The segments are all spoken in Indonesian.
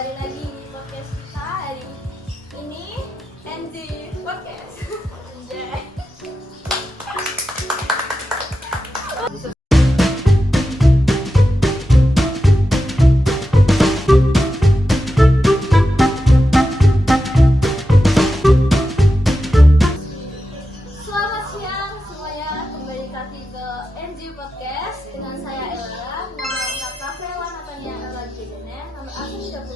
kembali lagi di podcast kita hari ini, NZ Podcast. Anjay. Selamat siang semuanya, kembali lagi ke NZ Podcast dengan saya Ella, nama lengkap Rafaela Natania Ella Jegene, nomor akun 31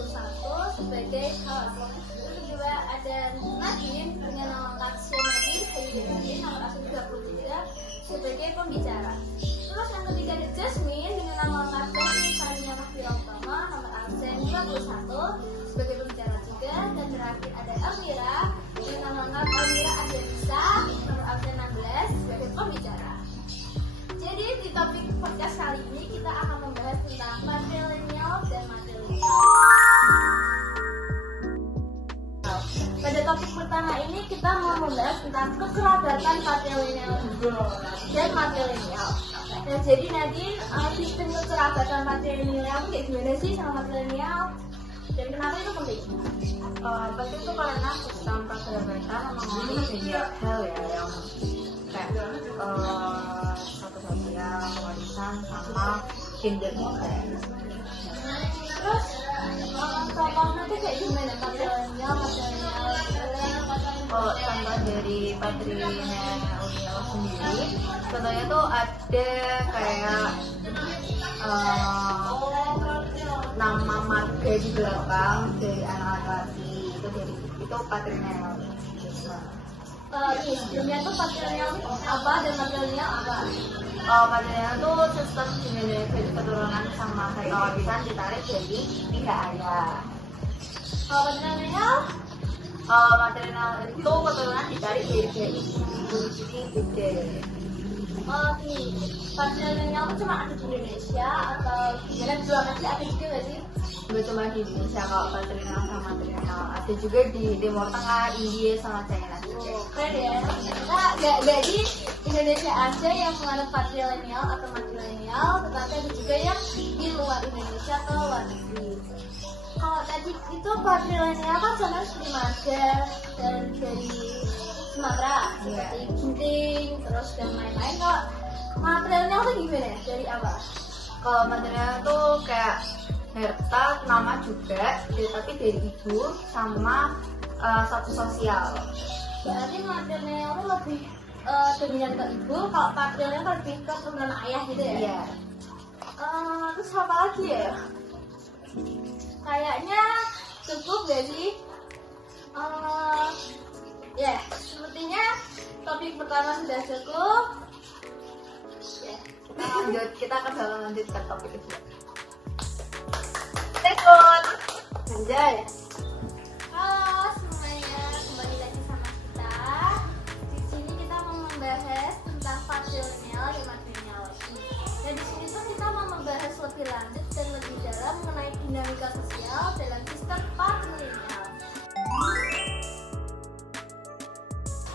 sebagai host. Terus juga ada Nadine dengan nama lengkap Nadine Hayudin, nomor akun 23 sebagai pembicara. Terus yang ketiga ada Jasmine dengan nama lengkap Jasmine Tania Mahfira Utama, nomor absen 21 sebagai pembicara juga. Dan terakhir ada Elmira dengan nama lengkap Elmira Adrianisa, nomor absen 16 sebagai pembicara. Jadi di topik podcast kali ini kita akan membahas tentang patrilineal dan matrilineal. Pada topik pertama ini kita mau membahas tentang kekerabatan patrilineal dan matrilineal. Nah, jadi Nadine, sistem kekerabatan patrilineal itu kayak gimana sih sama matrilineal? Dan kenapa itu penting? Penting itu karena sistem persahabatan memang banyak hal ya yang kayak satu sosial, warisan, sama gender juga. Terus contohnya itu kayak gimana patrilineal? Contoh dari patrilineal sendiri, contohnya tuh ada kayak nama marga di belakang dari anak laki itu patrilineal. Sebelumnya tuh patrilineal apa dan matrilineal apa? Patrilineal itu sistem genealogi keturunan sama harta warisan ditarik dari pihak ayah. Matrilineal? Matrilineal itu keturunan ditarik dari ibu, jadi beda. Nih, patrilineal itu cuma ada di Indonesia atau gimana? Di luar negeri ada juga nggak sih? Gak cuma di Indonesia kalau patrilineal sama matrilineal, ada juga di Timur Tengah, India sama China juga. Keren ya. Nah, nggak di Indonesia aja yang menganut patrilineal atau matrilineal, tetapi ada juga yang di luar Indonesia atau luar negeri. Kalau tadi itu patrilineal kan contohnya seperti marga dan dari Sumatera seperti Ginting, terus dan lain-lain. Kalau matrilineal itu gimana? Dari apa? Kalau matrilineal tuh kayak harta, nama juga, tapi dari ibu sama satu sosial. Berarti matrilineal itu lebih dominan ke ibu, kalau patrilineal lebih ke keturunan ayah gitu ya? Iya. Terus apa lagi ya? Kayaknya cukup gak sih? Ya, sepertinya topik pertama sudah cukup. Ya, Kita akan lanjut ke topik itu. telepon. Anjay. Halo semuanya, kembali lagi sama kita. Di sini kita mau membahas tentang patrilineal dan matrilineal. Dan di sini tuh kita mau membahas lebih lanjut dan lebih dalam mengenai dinamika sosial dalam sistem patrilineal.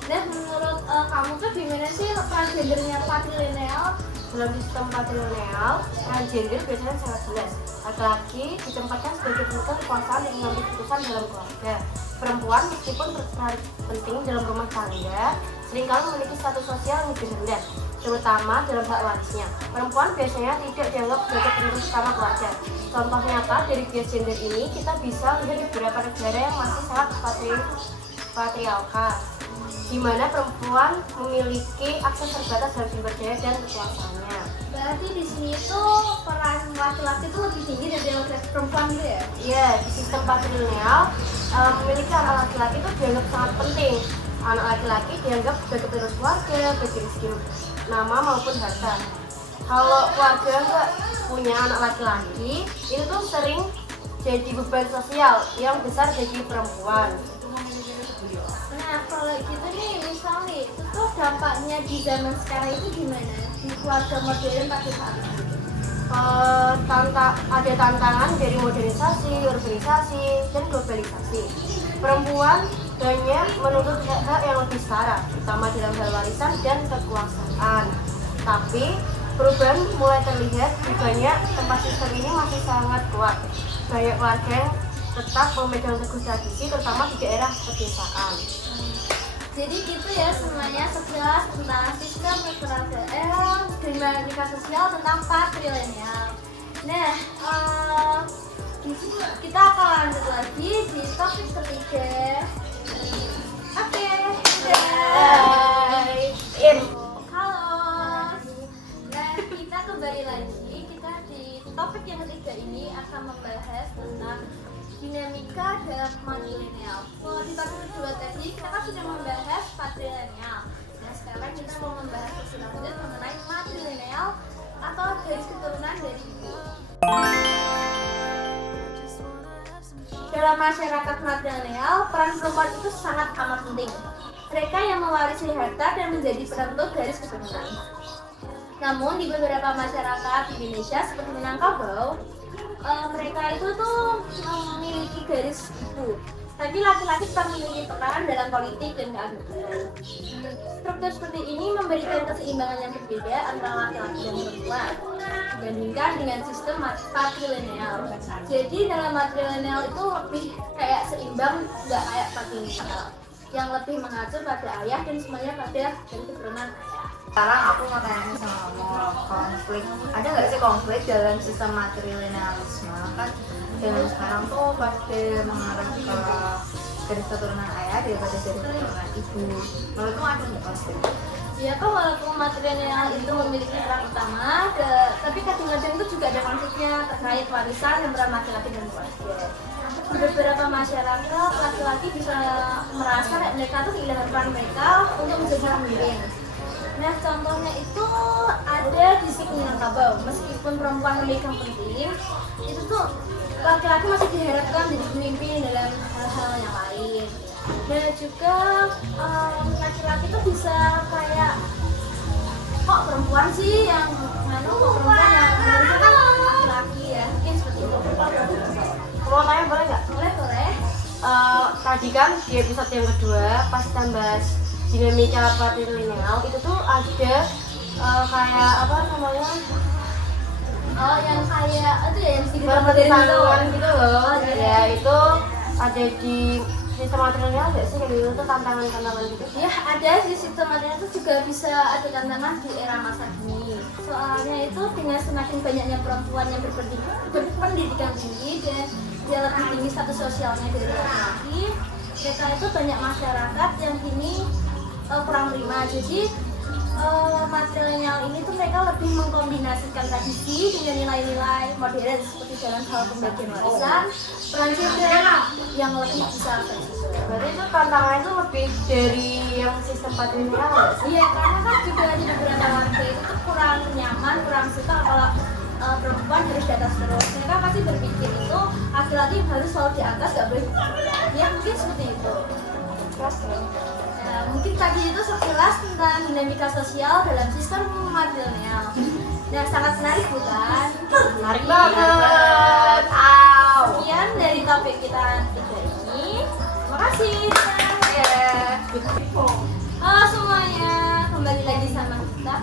Nah, menurut kamu tuh gimana sih peran gendernya patrilineal? Dalam sistem patrilineal, peran gender biasanya sangat jelas. Laki-laki ditempatkan sebagai pemegang kekuasaan yang mengambil keputusan dalam keluarga. Perempuan meskipun berperan penting dalam rumah tangga, seringkali memiliki status sosial yang lebih rendah, terutama dalam hak warisnya. Perempuan biasanya tidak dianggap sebagai penerus utama keluarga. Contoh nyata dari bias gender ini kita bisa lihat di beberapa negara yang masih sangat patriarkal, di mana perempuan memiliki akses terbatas dalam sumber daya dan kekuasaannya. Berarti di sini tuh peran laki-laki itu lebih tinggi dari laki-laki perempuan gitu ya? Iya, di sistem patrilineal memiliki anak laki-laki itu dianggap sangat penting. Anak laki-laki dianggap sebagai penerus keluarga, bagi rezeki nama maupun harta. Kalau keluarga nggak punya anak laki-laki, itu tuh sering jadi beban sosial yang besar bagi perempuan. Nah, kalau gitu nih, misal nih, itu tuh dampaknya di zaman sekarang itu gimana? Di keluarga modern pada saat ini? Ada tantangan dari modernisasi, urbanisasi, dan globalisasi. Perempuan banyak menuntut hak-hak yang lebih setara, terutama dalam hal warisan dan kekuasaan. Tapi perubahan mulai terlihat di banyak tempat sistem ini masih sangat kuat. Banyak keluarga yang tetap memegang teguh tradisi terutama di daerah pedesaan. Jadi gitu ya semuanya sekilas tentang sistem patriarkal, dinamika sosial tentang patrilineal. Nah, kita akan lanjut lagi di topik ketiga. Oke, Bye. halo. Nah, kita kembali lagi. Kita di topik yang ketiga ini akan membahas tentang dinamika dalam matrilineal. Kalau di topik kedua tadi kita kan sudah membahas patrilineal. Nah, sekarang kita mau membahas lebih lanjut mengenai matrilineal atau garis keturunan dari ibu. Dalam masyarakat matrilineal, peran perempuan itu sangat amat penting. Mereka yang mewarisi harta dan menjadi penentu garis keturunan. Namun di beberapa masyarakat di Indonesia seperti Minangkabau, mereka itu tuh memiliki garis ibu. Tapi laki-laki tetap memiliki peran dalam politik dan keagamaan. Struktur seperti ini memberikan keseimbangan yang berbeda antara laki-laki dan perempuan dibandingkan dengan sistem patrilineal. Jadi dalam matrilineal itu lebih kayak seimbang, nggak kayak patrilineal yang lebih mengacu pada ayah dan semuanya pada dari keturunan ayah. Sekarang aku mau tanya sama kamu, konflik, ada nggak sih konflik dalam sistem matrilinealisme? Kan zaman sekarang tuh pasti mengarah ke garis keturunan ayah daripada garis keturunan ibu. Menurutmu ada nggak konflik? Ya kok walaupun matrilineal itu memiliki peran utama, tapi kadang-kadang itu juga ada konfliknya terkait warisan dan peran laki-laki dan keluarga. Di beberapa masyarakat, laki-laki bisa merasa kayak mereka tuh kehilangan peran mereka untuk menjadi pemimpin. Nah, contohnya itu ada di sini Minangkabau. Meskipun perempuan memegang penting, itu tuh laki-laki masih diharapkan jadi pemimpin dalam hal-hal yang lain. Dan juga laki-laki tuh bisa kayak kok perempuan sih yang perempuan yang kan laki-laki ya, mungkin seperti itu. Mau tanya boleh nggak? Boleh. Tadi kan di episode yang kedua pas kita bahas dinamika patrilineal itu tuh ada kayak apa namanya? Oh, yang kayak itu ya yang sedikit Pertentangan gitu loh. Oh, iya. Ya itu ada di sistem matrilineal nggak sih kayak gitu tuh tantangan-tantangan gitu? Ya, ada di sistem material itu juga bisa ada tantangan di era masa kini. Soalnya itu dengan semakin banyaknya perempuan yang berpendidikan tinggi dan dia lebih tinggi status sosialnya dari laki-laki, mereka itu banyak masyarakat yang kini kurang terima. Jadi matrilineal ini tuh mereka lebih mengkombinasikan tradisi dengan nilai-nilai modern seperti dalam hal pembagian warisan, peran gender yang lebih bisa fleksibel. Berarti itu tantangannya itu lebih dari yang sistem patrilineal nggak sih? Iya, karena kan juga di beberapa warga itu tuh kurang nyaman, kurang suka kalau perempuan harus di atas terus. Mereka pasti berpikir itu laki-laki harus selalu di atas, gak boleh turun. Ya mungkin seperti itu. Nah, mungkin tadi itu sekilas tentang dinamika sosial dalam sistem matrilineal. Nah, sangat menarik bukan? Menarik banget. Au. Sekian dari topik kita ketiga ini. Terima kasih. Halo semuanya, kembali lagi sama kita.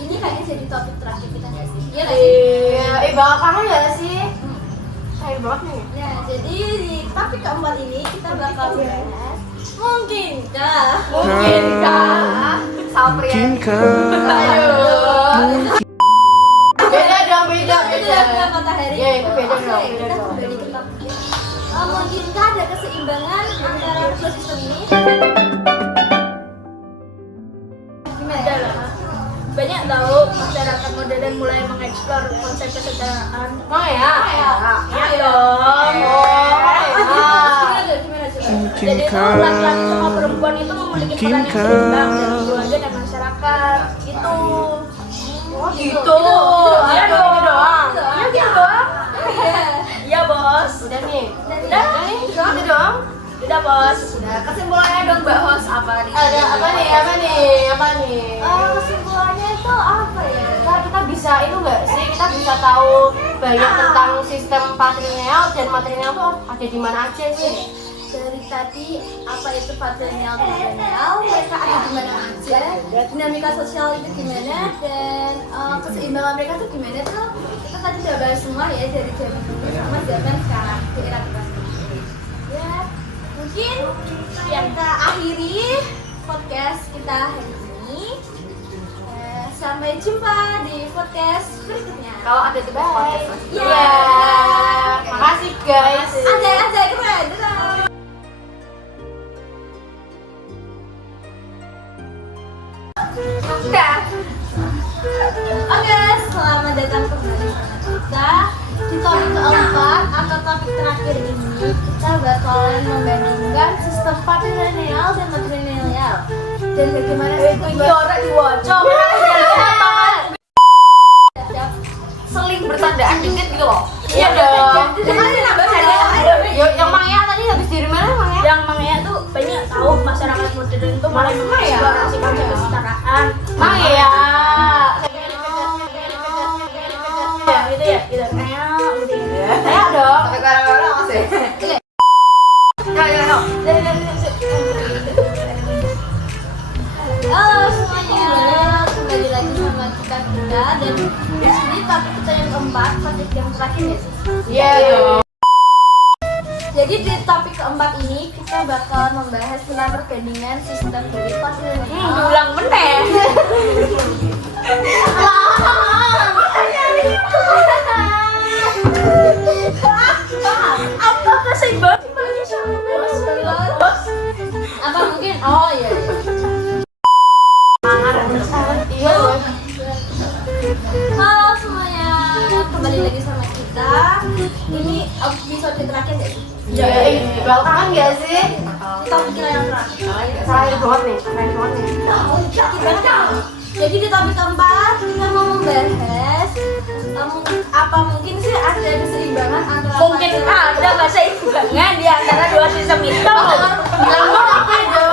Ini kayaknya jadi topik terakhir kita nggak sih? Iya nggak sih? Iya, bakal kangen nggak sih? Cair banget nih. Nah, jadi di topik keempat ini kita bakal bahas mungkinkah Sama pria. Ayo. Beda dong, beda. Matahari. Ya, itu beda Oke, dong, kita beda dong. kembali ke topik. Mungkinkah ada keseimbangan antara dua sistem ini? Gimana? Banyak tahu masyarakat modern mulai mengeksplor konsep kesetaraan. Mau ya? Iya dong. Gimana coba? Jadi itu laki-laki sama perempuan itu memiliki peran yang seimbang dalam keluarga dan masyarakat. Itu. Oh gitu. Iya dong. Gitu doang. Iya gitu doang. Iya bos. Udah nih. Udah nih. Udah dong. Udah bos. Nah, kesimpulannya dong Mbak Host apa nih? Ada apa nih? Kesimpulannya itu apa ya? Kita bisa itu nggak sih? Kita bisa tahu banyak tentang sistem patrilineal dan matrilineal tuh ada di mana aja sih? Dari tadi apa itu patrilineal dan matrilineal, mereka ada di mana aja, dinamika sosial itu gimana, dan keseimbangan mereka tuh gimana tuh kita tadi udah bahas semua ya, dari zaman dulu sama zaman sekarang di era kita sekarang. mungkin yang kita akhiri podcast kita hari ini. Sampai jumpa di podcast berikutnya. Kalau ada tugas podcast Iya. Makasih guys. Aja keren. udah. Oke, selamat datang kembali sama kita di topik keempat atau topik terakhir ini. Kita bakalan membandingkan sistem patrilineal dan matrilineal dan bagaimana Ini orang diwaca. Seling bertandaan dikit gitu loh. Iya dong. Jangan nambah saya. Yang Mang Ea tadi habis dari mana Mang Ea? Yang Mang Ea tuh banyak tahu masyarakat modern itu malah mengeksplorasikan kesetaraan. Mang Ea. Gitu ya, gitu. Ayo dong. Sampai kemana-mana masih. Ayo. Halo semuanya, kembali lagi sama kita dan di sini topik kita yang keempat, topik yang terakhir ya sih. Iya dong. Jadi di topik keempat ini kita bakal membahas tentang perbandingan sistem dari patrilineal. Diulang meneh. Apa keseimbangan? Apa mungkin? Oh iya. Iya bos. Halo semuanya, kembali lagi sama kita. Ini episode terakhir ya? Iya. Welcome gak sih? Topik kita yang terakhir. Keren banget nih. Keren banget nih. Jadi di topik keempat kita mau membahas apa mungkin sih ada keseimbangan antara Mungkin ada keseimbangan di antara dua sistem itu. Bilang apa dong?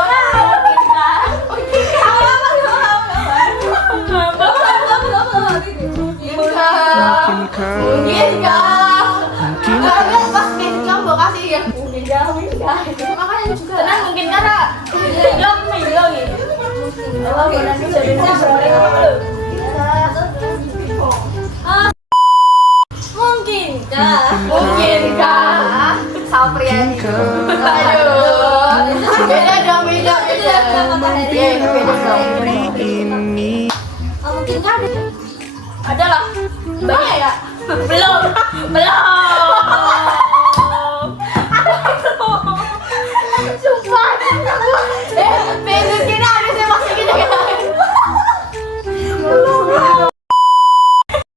Mungkin kah? Karena pas kamu mau kasih yang mungkin kah? Makanya juga Tenang mungkin karena bilang gitu. Mungkinkah? Mungkinkah? Sama pria ini. Aduh. Beda dong, beda. Mungkinkah ada? Ada lah. Banyak ya? Belum.